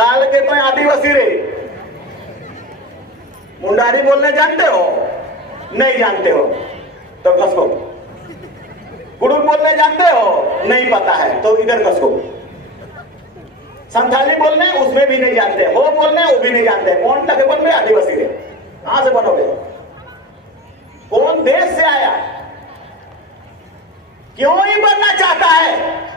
काल के तो आदिवासी रे। मुंडारी बोलने जानते हो? नहीं जानते हो तो खसको। गुड़ुक बोलने जानते हो? नहीं पता है तो इधर खसको। संथाली बोलने उसमें भी नहीं जानते, हो बोलने वो भी नहीं जानते। कौन लगे बोल रहे आदिवासी रे? कहां से बनोगे? कौन देश से आया? क्यों ही बनना चाहता है?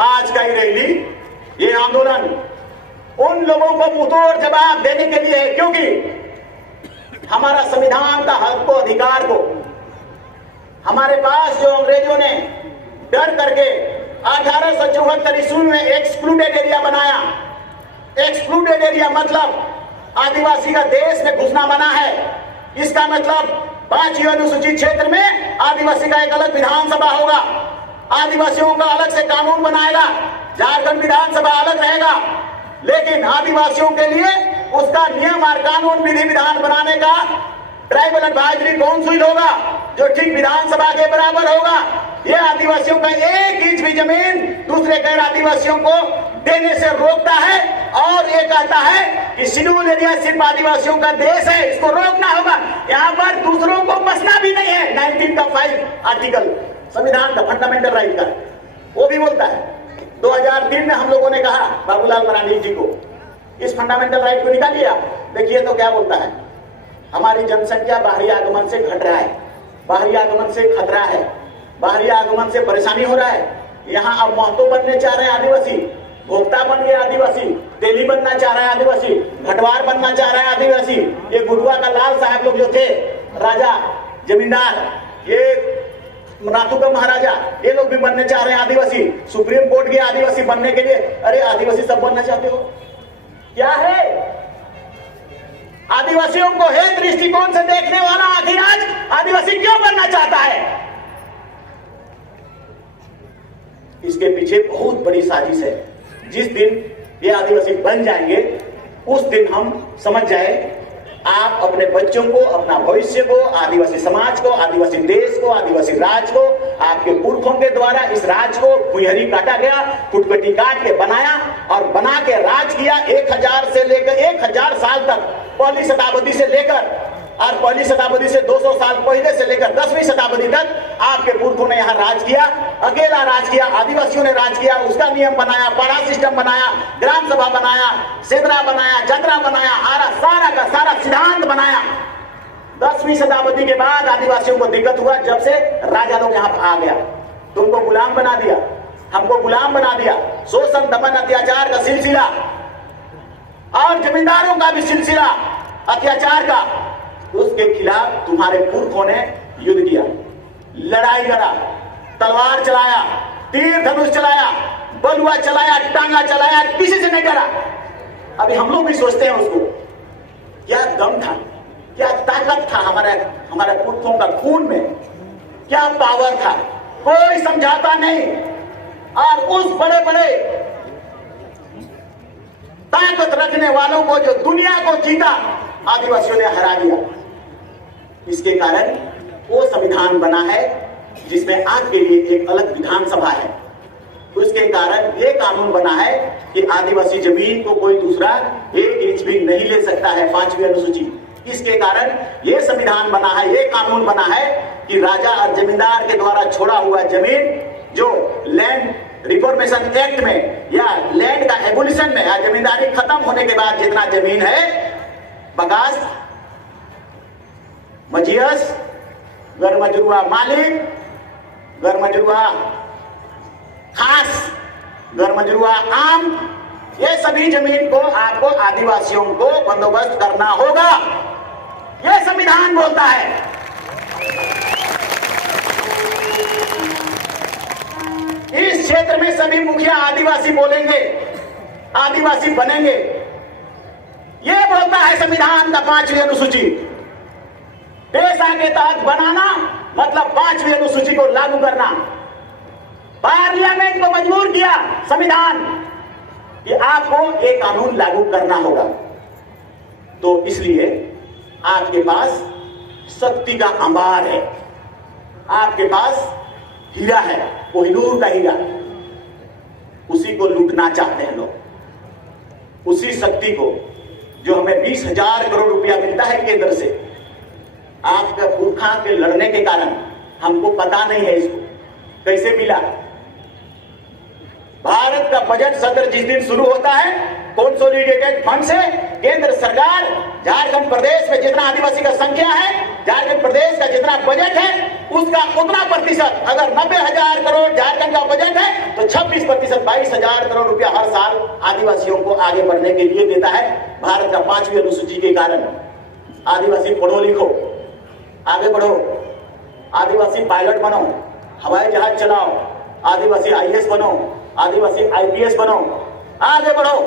आज का ये रैली, ये आंदोलन उन लोगों को मुंहतोड़ जवाब देने के लिए है, क्योंकि हमारा संविधान का हक को, अधिकार को हमारे पास जो अंग्रेजों ने डर करके 1874 ईस्वी में एक्सक्लूडेड एरिया बनाया। एक्सक्लूडेड एरिया मतलब आदिवासी का देश में घुसना मना है। इसका मतलब 5वीं अनुसूचित क्षेत्र में आदिवासी का एक अलग विधानसभा होगा, आदिवासियों का अलग से कानून बनाएगा, झारखंड विधानसभा अलग रहेगा, लेकिन आदिवासियों के लिए उसका नियम और कानून विधि विधान बनाने का ट्राइबल एडवाइजरी काउंसिल होगा, जो ठीक विधानसभा के बराबर होगा। यह आदिवासियों का 1 इंच भी जमीन दूसरे गैर आदिवासियों को देने से रोकता है, और ये कहता है कि शेड्यूल एरिया सिर्फ आदिवासियों का देश है, इसको रोकना होगा। यहाँ पर दूसरों को बसना भी नहीं है। 19 का 5 आर्टिकल संविधान का, फंडामेंटल राइट का, वो भी बोलता है। 2003 में हम लोगों ने कहा बाबूलाल मरांडी जी को, इस फंडामेंटल राइट को निकालिए। देखिए तो क्या बोलता है, हमारी जनसंख्या बाहरी आगमन से घट रहा है, बाहरी आगमन से खतरा है, बाहरी आगमन से परेशानी हो रहा है। यहाँ अब महतो बनने चाह रहे हैं आदिवासी, भोक्ता बन गए आदिवासी, तेली बनना चाह रहा है आदिवासी, घटवार बनना चाह रहा है आदिवासी। ये गुरुआ का लाल साहब लोग जो थे, राजा जमींदार, ये नाथू का महाराजा, ये लोग भी बनने चाह रहे हैं आदिवासी। सुप्रीम कोर्ट के आदिवासी बनने के लिए, अरे आदिवासी सब बनना चाहते हो क्या है? आदिवासियों को हेय दृष्टिकोण से देखने वाला आखिर आज आदिवासी क्यों बनना चाहता है? इसके पीछे बहुत बड़ी साजिश है। जिस दिन ये आदिवासी बन जाएंगे उस दिन हम समझ जाए, आप अपने बच्चों को, अपना भविष्य को, आदिवासी समाज को, आदिवासी देश को, आदिवासी राज को, आपके पुरखों के द्वारा इस राज को भुइहरी काटा गया, फुटपट्टी काट के बनाया और बना के राज किया 1000 से लेकर 1000 साल तक, पहली शताब्दी से लेकर, और पहली शताब्दी से 200 साल पहले से लेकर 10वीं शताब्दी तक आपके पुरखों ने यहाँ राज किया, अकेला राज किया, आदिवासियों ने राज किया। उसका नियम बनाया, पाड़ा सिस्टम बनाया, ग्राम सभा बनाया, सेदरा बनाया, जतरा बनाया, सारा का सारा सिद्धांत बनाया। 10वीं शताब्दी के बाद आदिवासियों को दिक्कत हुआ, जब से राजा लोग यहाँ आ गया, तुमको गुलाम बना दिया, हमको गुलाम बना दिया। शोषण, दमन, अत्याचार का सिलसिला और जमींदारों का भी सिलसिला अत्याचार का, उसके खिलाफ तुम्हारे पुरखों ने युद्ध किया, लड़ाई लड़ा, तलवार चलाया, तीर धनुष चलाया, बलुआ चलाया, टांगा चलाया, किसी से नहीं डरा। अभी हम लोग भी सोचते हैं उसको, क्या दम था, क्या ताकत था हमारे पुरखों का खून में, क्या पावर था, कोई समझाता नहीं। और उस बड़े बड़े ताकत रखने वालों को, जो दुनिया को जीता, आदिवासियों ने हरा दिया। इसके कारण वो संविधान बना है जिसमें आपके लिए एक अलग विधानसभा है। उसके कारण ये कानून बना है कि आदिवासी जमीन को कोई दूसरा 1 इंच भी नहीं ले सकता है, 5वीं अनुसूची। इसके कारण ये संविधान बना है, ये कानून बना है कि राजा और जमींदार के द्वारा छोड़ा हुआ जमीन, जो लैंड रिफॉर्मेशन एक्ट में या लैंड का एबोलिशन में, या जमींदारी खत्म होने के बाद जितना जमीन है, बगास, मजियस, गरमजरुआ मालिक, गरमजरुआ खास, गरमजरुआ आम, ये सभी जमीन को आपको आदिवासियों को बंदोबस्त करना होगा, ये संविधान बोलता है। इस क्षेत्र में सभी मुखिया आदिवासी बोलेंगे, आदिवासी बनेंगे, ये बोलता है संविधान का 5वीं अनुसूची। पेशा के तहत बनाना मतलब 5वीं अनुसूची को लागू करना। पार्लियामेंट को मजबूर किया संविधान कि आपको ये कानून लागू करना होगा। तो इसलिए आपके पास शक्ति का अंबार है, आपके पास हीरा है, कोहिनूर का हीरा। उसी को लूटना चाहते हैं लोग। उसी शक्ति को जो हमें 20,000 करोड़ रुपया मिलता है केंद्र से, आपका पुरखा के लड़ने के कारण हमको पता नहीं है इसको कैसे मिला। भारत का बजट सत्र जिस दिन शुरू होता है कंसोलिडेटेड फंड से, केंद्र सरकार झारखंड प्रदेश में जितना आदिवासी का संख्या है, झारखंड प्रदेश का जितना बजट है उसका उतना प्रतिशत, अगर 90,000 करोड़ झारखंड का बजट है तो 26% 22,000 करोड़ रुपया हर साल आदिवासियों को आगे बढ़ने के लिए देता है। भारत का 5वीं अनुसूची के कारण आदिवासी पढ़ो लिखो, आगे बढ़ो, आदिवासी पायलट बनो, हवाई जहाज चलाओ, आदिवासी IAS बनो, आदिवासी IPS बनो, आगे बढ़ो।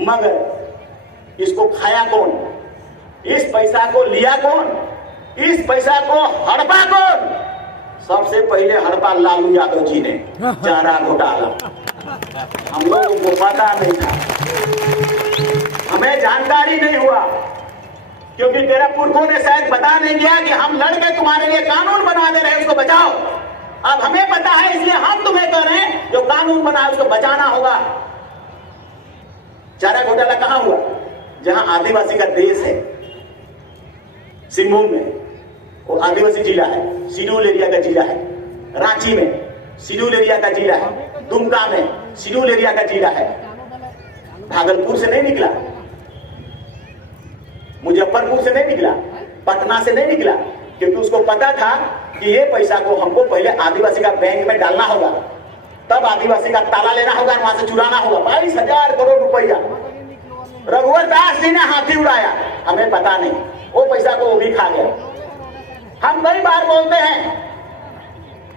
मगर इसको खाया कौन? इस पैसा को लिया कौन? इस पैसा को हड़पा कौन? सबसे पहले हड़पा लालू यादव जी ने, चारा घोटाला। हम लोगों को पता नहीं था, हमें जानकारी नहीं हुआ, क्योंकि तेरे पुरखों ने शायद बता नहीं दिया कि हम लड़के तुम्हारे लिए कानून बना दे रहे हैं, उसको बचाओ। अब हमें पता है इसलिए हम तुम्हें कह रहे हैं जो कानून बना है उसको बचाना होगा। चारा घोटाला कहां हुआ? जहां आदिवासी का देश है, सिंहभूम में वो आदिवासी जिला है, शेड्यूल एरिया का जिला है, रांची में शेड्यूल एरिया का जिला है, दुमका में शेड्यूल एरिया का जिला है। भागलपुर से नहीं निकला, मुजफ्फरपुर से नहीं निकला, पटना से नहीं निकला, क्योंकि उसको पता था कि ये पैसा को हमको पहले आदिवासी का बैंक में डालना होगा, तब आदिवासी का ताला लेना होगा, वहां से चुराना होगा। 22,000 करोड़ रुपया रघुवर दास जी ने हाथी उड़ाया, हमें पता नहीं, वो पैसा को वो भी खा गया। हम कई बार बोलते हैं,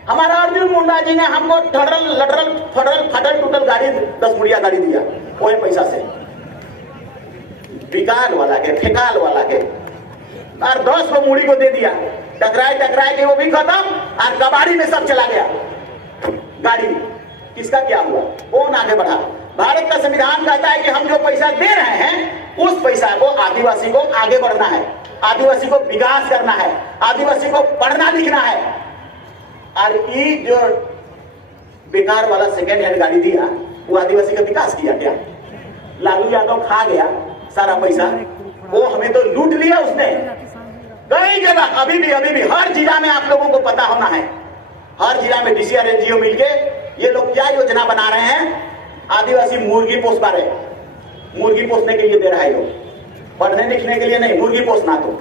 हमारा अर्जुन मुंडा जी ने हमको ठडरल लडरल फडरल फटल टूटल गाड़ी 10 मुड़िया गाड़ी दिया, वही पैसा से विकाल वाला के, फेकाल वाला के, और 10 को मुड़ी को दे दिया, टकराए के वो भी खत्म, और कबाड़ी में सब चला गया। गाड़ी किसका क्या हुआ? कौन आगे बढ़ा? भारत का संविधान कहता है कि हम जो पैसा दे रहे हैं उस पैसा को आदिवासी को आगे बढ़ना है, आदिवासी को विकास करना है, आदिवासी को पढ़ना लिखना है। और ये जो बेकार वाला सेकेंड हैंड गाड़ी दिया वो आदिवासी का विकास किया क्या? लालू यादव खा गया सारा पैसा, वो हमें तो लूट लिया उसने। कई जगह अभी भी हर जिला में आप लोगों को पता होना है, हर जिला में DCR NGO मिलके ये लोग क्या योजना बना रहे हैं? आदिवासी मुर्गी पोस पा रहे, मुर्गी पोसने के लिए दे रहा है लोग, पढ़ने लिखने के लिए नहीं, मुर्गी पोसना। तो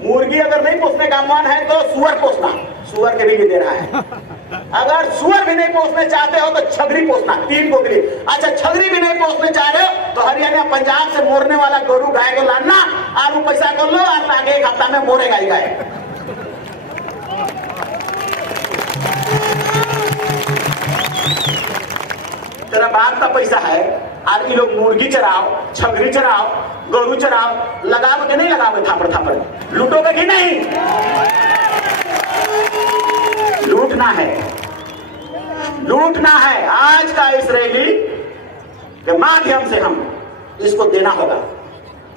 मुर्गी अगर नहीं पोसने का मन है तो सुअर पोसना, सुअर के लिए दे रहा है। अगर सुअर भी नहीं पोसने चाहते हो तो छगरी पोसना, 3 को के लिए। अच्छा, छगरी भी नहीं पोसने चाह रहे हो तो हरियाणा पंजाब से मोरने वाला गोरू गाय को लाना, और वो पैसा को लो और आगे 1 हफ्ता में मोरेगा ही गाय। तेरा बाप का पैसा है, और ये लोग मुर्गी चराओ, छगरी चराओ, गोरू चराओ, लगाओ कि नहीं लगाओ? थापड़ लूटोगे कि नहीं? लूटना है, लूटना है। आज का इस रैली के माध्यम से हम इसको देना होगा।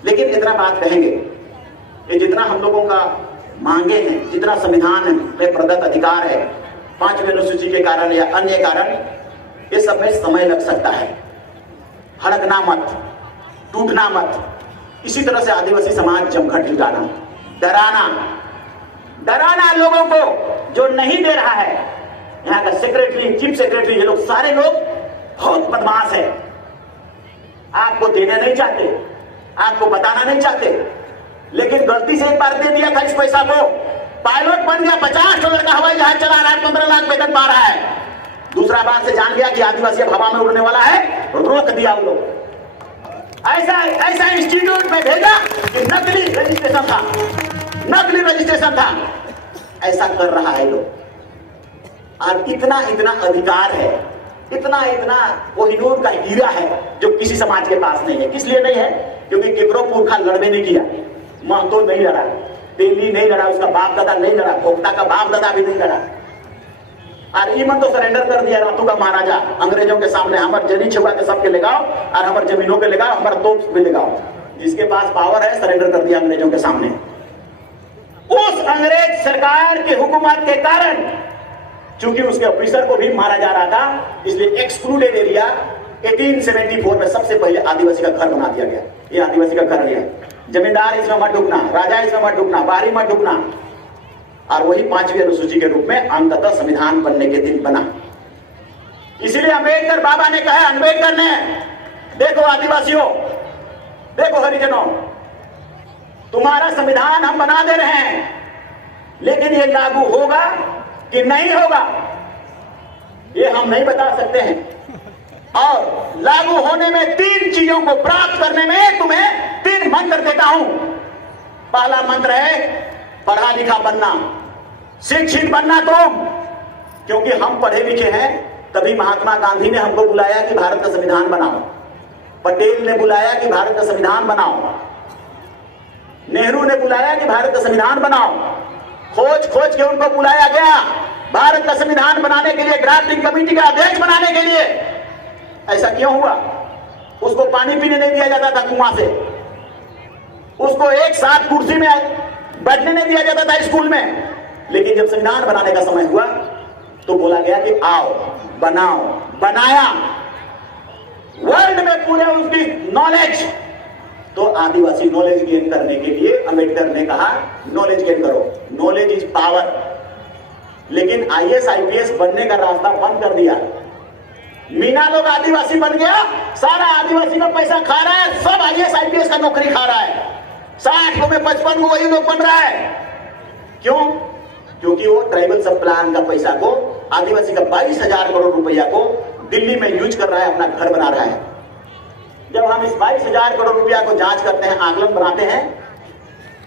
लेकिन इतना बात कहेंगे कि जितना हम लोगों का मांगे हैं, जितना संविधान में प्रदत्त अधिकार है, 5वीं अनुसूची के कारण या अन्य कारण, ये सब में समय लग सकता है। हड़कना मत, टूटना मत। इसी तरह से आदिवासी समाज जमघट जुटाना, डराना लोगों को जो नहीं दे रहा है। यहाँ का सेक्रेटरी, चीफ सेक्रेटरी, ये लोग सारे लोग बहुत बदमाश है, आपको देने नहीं चाहते, आपको बताना नहीं चाहते। लेकिन गलती से एक बार दे दिया था इस पैसा को, पायलट बन गया, $50 का हवाई जहाज चला रहा है, 15 लाख वेतन पा रहा है। दूसरा बार से जान गया कि आदिवासी हवा में उड़ने वाला है, रोक दिया वो लोग। ऐसा इंस्टीट्यूट में भेजा कि नकली रजिस्ट्रेशन था, ऐसा कर रहा है लोग। और इतना अधिकार है, इतना कोहिनूर का हीरा है जो किसी समाज के पास नहीं है। किस लिए नहीं है? क्योंकि केकरो पुरखा लड़ने नहीं किया, महतो नहीं लड़ा, तेली नहीं लड़ा, उसका बाप दादा नहीं लड़ा, भोक्ता का बाप दादा भी नहीं लड़ा। और ईमन तो सरेंडर कर दिया रातू का महाराजा अंग्रेजों के सामने, हमारे जनी छुपा के सबके लगाओ और हमारे जमीनों के लगाओ, हमारा तोप भी लगाओ। जिसके पास पावर है सरेंडर कर दिया अंग्रेजों के सामने। उस अंग्रेज सरकार की हुकूमत के कारण चूंकि उसके ऑफिसर को भी मारा जा रहा था, इसलिए एक्सक्लूडेड एरिया 1874 में सबसे पहले आदिवासी का घर बना दिया गया। ये आदिवासी का घर है, जमींदार इसमें मत ढुकना, राजा इसमें मत ढुकना, बाहरी मत ढुकना। और वही 5वीं अनुसूची के रूप में अंततः संविधान बनने के दिन बना। इसीलिए अंबेडकर बाबा ने कहा, अंबेडकर ने, देखो आदिवासियों, देखो हरिजनों, तुम्हारा संविधान हम बना दे रहे हैं, लेकिन ये लागू होगा कि नहीं होगा ये हम नहीं बता सकते हैं। और लागू होने में 3 चीजों को प्राप्त करने में तुम्हें 3 मंत्र देता हूं। पहला मंत्र है पढ़ा लिखा बनना, शिक्षित बनना तुम, क्योंकि हम पढ़े लिखे हैं। तभी महात्मा गांधी ने हमको बुलाया कि भारत का संविधान बनाओ, पटेल ने बुलाया कि भारत का संविधान बनाओ, नेहरू ने बुलाया कि भारत का संविधान बनाओ, खोज खोज के उनको बुलाया गया भारत का संविधान बनाने के लिए, ड्राफ्टिंग कमेटी का अध्यक्ष बनाने के लिए। ऐसा क्यों हुआ? उसको पानी पीने नहीं दिया जाता था कुआं से, उसको एक साथ कुर्सी में बैठने नहीं दिया जाता था स्कूल में। लेकिन जब संविधान बनाने का समय हुआ तो बोला गया कि आओ बनाओ, बनाया। वर्ल्ड में पूरे उसकी नॉलेज, तो आदिवासी नॉलेज गेन करने के लिए अंबेडकर ने कहा नॉलेज गेन करो, नॉलेज इज पावर। लेकिन IAS IPS बनने का रास्ता बंद कर दिया। मीना लोग आदिवासी बन गया, सारा आदिवासी का पैसा खा रहा है, सब IAS IPS का नौकरी खा रहा है। 60 को में 55 को वही लोग बन रहा है। क्यों? क्योंकि वो ट्राइबल सब प्लान का पैसा को, आदिवासी का 22,000 करोड़ रुपया को दिल्ली में यूज कर रहा है, अपना घर बना रहा है। जब हम इस 22,000 करोड़ रुपया को जांच करते हैं, आकलन बनाते हैं,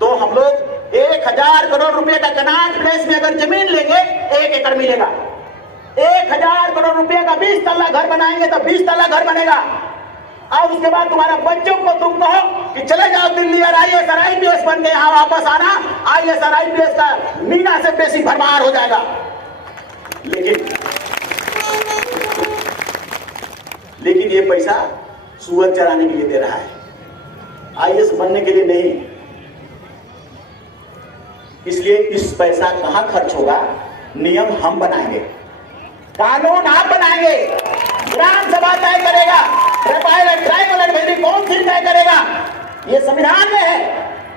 तो हम लोग 1,000 करोड़ रुपए का कनाट प्लेस में अगर जमीन लेंगे 1 एकड़ मिलेगा। 1,000 करोड़ रुपए का 20 तल्ला घर बनाएंगे तो 20 तल्ला घर बनेगा। और उसके बाद तुम्हारा बच्चों को तुम कहो कि चले जाओ दिल्ली और IAS और IPS बन के यहां वापस आना, IAS और IPS का मीना से बेसी भरमार हो जाएगा। लेकिन ये पैसा सुअर चराने के लिए दे रहा है, IAS बनने के लिए नहीं। इसलिए इस पैसा कहां खर्च होगा? नियम हम बनाएंगे, कानून आप बनाएंगे, ग्राम सभा तय करेगा, ट्राइबल एडवाइजरी काउंसिल तय करेगा। ये संविधान में है,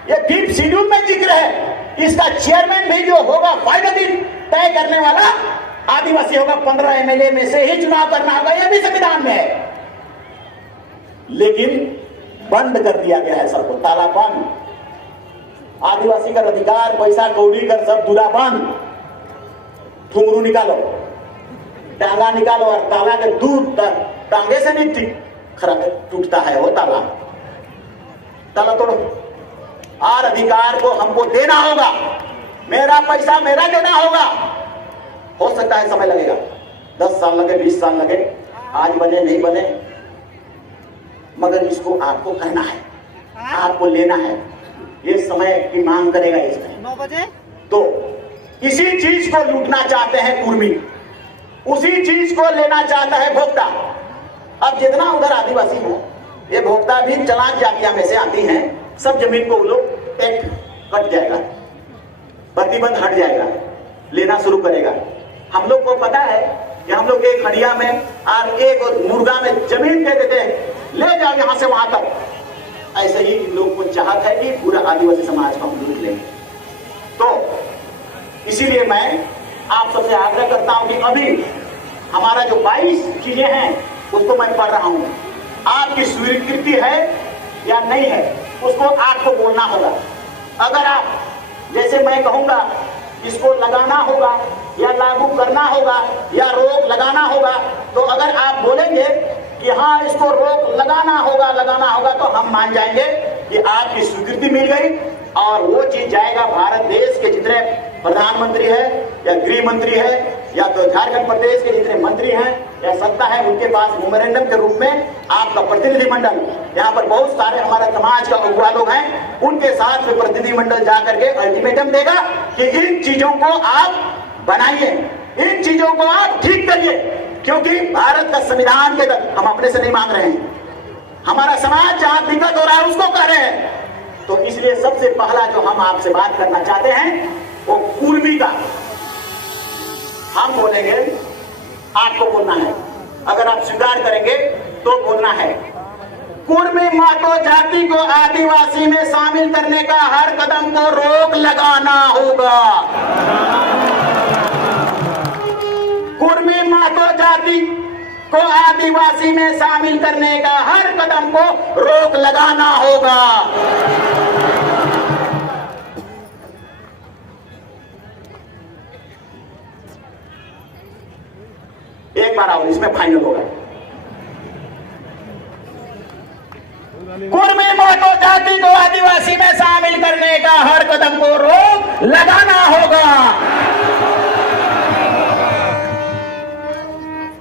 ये 5th शेड्यूल में जिक्र है। इसका चेयरमैन भी जो होगा फाइनली तय करने वाला आदिवासी होगा। 15 MLA में से ही चुनाव करना होगा, यह भी संविधान में है। लेकिन बंद कर दिया गया है सबको, ताला बंद। आदिवासी का अधिकार, पैसा कौड़ी कर सब दूरा बंद। ठुमरू निकालो, टांगा निकालो, और ताला के दूध टांगे से नहीं टूटता है वो ताला, ताला तोड़ो। और अधिकार को हमको देना होगा, मेरा पैसा मेरा देना होगा। हो सकता है समय लगेगा, 10 साल लगे, 20 साल लगे, आज बने नहीं बने, मगर इसको आपको करना है, आपको लेना है। ये समय की मांग करेगा इसमें 9 बजे। तो इसी चीज को लूटना चाहते हैं कुर्मी, उसी चीज को लेना चाहता है भोक्ता। अब जितना उधर आदिवासी हो, ये भोक्ता भी चालाक जातियां में से आती हैं, सब जमीन को वो लोग टैक्स कट जाएगा, प्रतिबंध हट जाएगा, लेना शुरू करेगा। हम लोग को पता है कि हम लोग एक हड़िया में और एक मुर्गा में जमीन दे देते हैं, ले जाओ यहां से वहां तक। ऐसे ही लोग को चाहत है कि पूरा आदिवासी समाज को हम लूट लेंगे। तो इसीलिए मैं आप सबसे आग्रह करता हूं कि अभी हमारा जो 22 चीजें हैं उसको मैं पढ़ रहा हूं, आपकी स्वीकृति है या नहीं है उसको आपको बोलना होगा। अगर आप, जैसे मैं कहूंगा इसको लगाना होगा या लागू करना होगा या रोक लगाना होगा, तो अगर आप बोलेंगे कि हाँ इसको रोक लगाना होगा, तो हम मान जाएंगे कि आपकी स्वीकृति मिल गई और वो चीज जाएगा भारत देश के जितने प्रधानमंत्री है या गृह मंत्री है या तो झारखंड प्रदेश के जितने मंत्री हैं या सत्ता है, उनके पास मेमोरेंडम के रूप में आपका प्रतिनिधिमंडल, यहाँ पर बहुत सारे हमारा समाज का अगुवा लोग हैं, उनके साथ में प्रतिनिधिमंडल जाकर के अल्टीमेटम देगा कि इन चीजों को आप बनाइए, इन चीजों को आप ठीक करिए। क्योंकि भारत का संविधान के तक हम अपने से नहीं मांग रहे हैं, हमारा समाज जहां दिक्कत हो रहा है उसको कह रहे हैं। तो इसलिए सबसे पहला जो हम आपसे बात करना चाहते हैं वो कुर्मी का, हम बोलेंगे, आपको बोलना है। अगर आप स्वीकार करेंगे तो बोलना है। कुर्मी मातो जाति को आदिवासी में शामिल करने का हर कदम को रोक लगाना होगा। कुर्मी मातो जाति को आदिवासी में शामिल करने का हर कदम को रोक लगाना होगा। एक बार आओ, इसमें फाइनल होगा। कुर्मी मातो जाति को आदिवासी में शामिल करने का हर कदम को रोक लगाना होगा।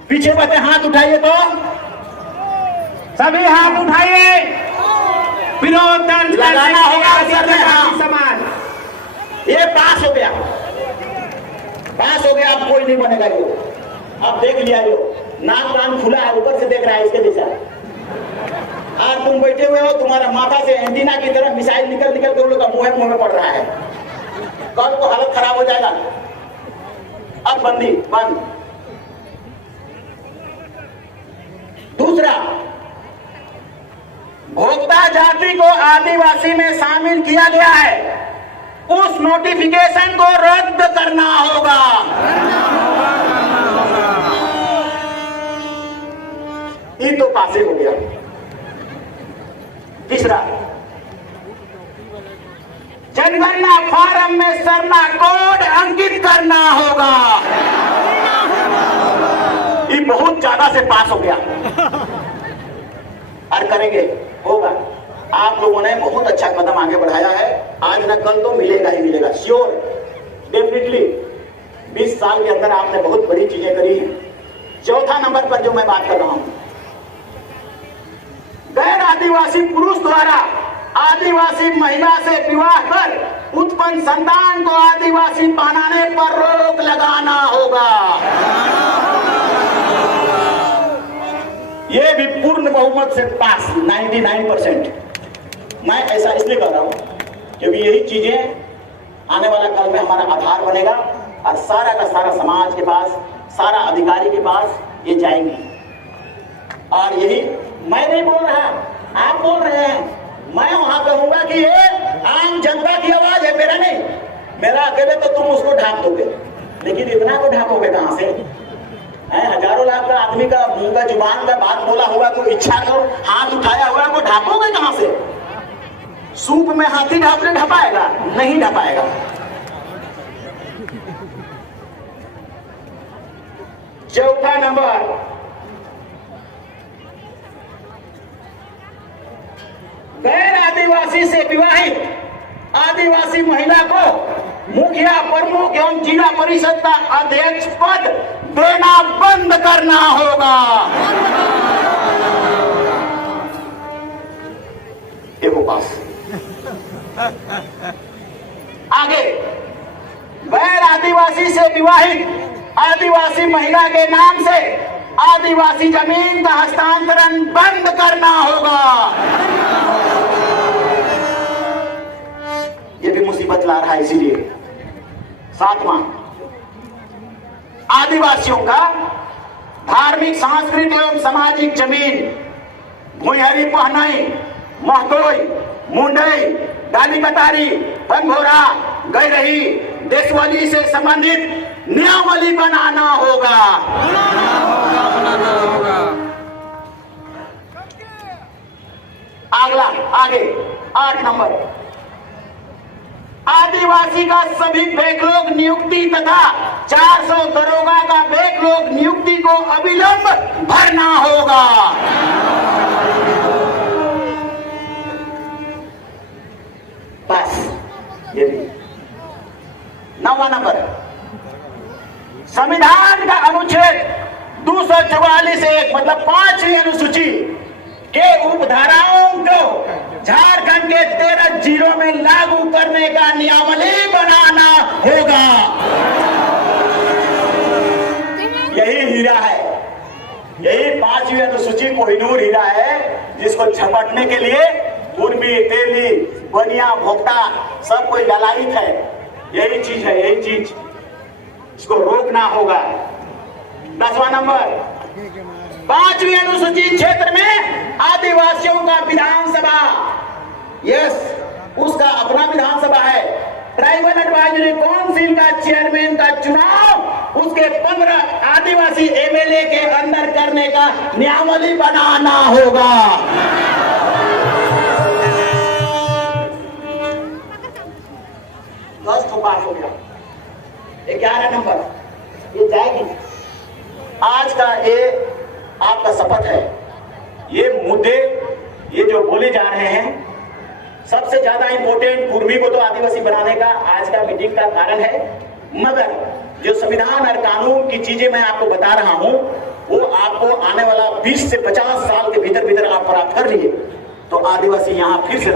पीछे बचे हाथ उठाइए, तो सभी हाथ उठाइए। विरोध दर्ज लगाना होगा सर में हाथ। समाज ये पास हो गया, पास हो गया। अब कोई नहीं बनेगा ये। अब देख लिया यो, नाक कान खुला है, ऊपर से देख रहा है इसके दिशा। आज तुम बैठे हुए हो, तुम्हारा माथा से एंटीना की तरह मिसाइल निकल निकल के उन लोग का मुंह में पड़ रहा है। कल को हालत खराब हो जाएगा। अब बंदी बंद। दूसरा, भोक्ता जाति को आदिवासी में शामिल किया गया है, उस नोटिफिकेशन को रद्द करना होगा। ये तो पास हो गया। तीसरा, जनगणना फॉर्म में सरना कोड अंकित करना होगा। ये बहुत ज्यादा से पास हो गया और करेंगे, होगा। आप लोगों ने बहुत अच्छा कदम आगे बढ़ाया है। आज न कल तो मिलेगा ही मिलेगा, श्योर, डेफिनेटली। 20 साल के अंदर आपने बहुत बड़ी चीजें करी हैं। चौथा नंबर पर जो मैं बात कर रहा हूं, गैर आदिवासी पुरुष द्वारा आदिवासी महिला से विवाह कर उत्पन्न संतान को आदिवासी बनाने पर रोक लगाना होगा। ये भी पूर्ण बहुमत से पास, 99%। मैं ऐसा इसलिए कर रहा हूं क्योंकि यही चीजें आने वाला कल में हमारा आधार बनेगा और सारा का सारा समाज के पास, सारा अधिकारी के पास ये जाएंगी। और यही मैं नहीं बोल रहा, आप बोल रहे हैं। मैं वहां कहूंगा कि ये आम जनता की आवाज है, मेरा नहीं। मेरा अकेले तो तुम उसको ढांप दोगे, लेकिन इतना को ढांपोगे कहां से? हजारों लाख का आदमी का मुंह का जुबान का बात बोला हुआ, तो इच्छा को हाथ उठाया हुआ को ढांपोगे कहां से? सूप में हाथी ढापने ढपाएगा? नहीं ढपाएगा। चौथा नंबर, गैर आदिवासी से विवाहित आदिवासी महिला को मुखिया, प्रमुख एवं जिला परिषद का अध्यक्ष पद देना बंद करना होगा। देखो पास। आगे, गैर आदिवासी से विवाहित आदिवासी महिला के नाम से आदिवासी जमीन का हस्तांतरण बंद करना होगा। ये भी मुसीबत ला रहा है, इसीलिए। सातवां, आदिवासियों का धार्मिक, सांस्कृतिक एवं सामाजिक जमीन भुइहरी, पहनाई, महतोई, मुंडई, डाली कतारी, पंघोरा, गैरही, देशवली से संबंधित नियमावली बनाना होगा। अगला, आगे 8 नंबर, आदिवासी का सभी बैकलॉग नियुक्ति तथा 400 दरोगा का बैकलॉग नियुक्ति को अविलंब भरना होगा। बस ये भी। 9वां नंबर, संविधान का अनुच्छेद 244(1) मतलब 5वीं अनुसूची के उपधाराओं को झारखंड के 13 जिलों में लागू करने का नियमावली बनाना होगा। यही हीरा है, यही 5वीं अनुसूची कोहिनूर हीरा है, जिसको झपटने के लिए कुर्मी, तेली, बनिया, भोक्ता सब कोई ललायित है। यही चीज है, यही चीज। इसको रोकना होगा। 10वां नंबर, 5वीं अनुसूचित क्षेत्र में आदिवासियों का विधानसभा, यस, उसका अपना विधानसभा है। ट्राइबल एडवाइजरी काउंसिल का चेयरमैन का चुनाव उसके 15 आदिवासी एमएलए के अंदर करने का नियमावली बनाना होगा। 10 तो पास हो गया। 11 नंबर, ये जाएगी। आज का ये आपका शपथ है। ये मुद्दे ये जो बोले जा रहे हैं, सबसे ज्यादा इंपॉर्टेंट कुर्मी को तो आदिवासी बनाने का आज का मीटिंग का कारण है, मगर जो संविधान और कानून की चीजें मैं आपको बता रहा हूं वो आपको आने वाला 20 से 50 साल के भीतर भीतर आप प्राप्त कर लिए तो आदिवासी यहां फिर से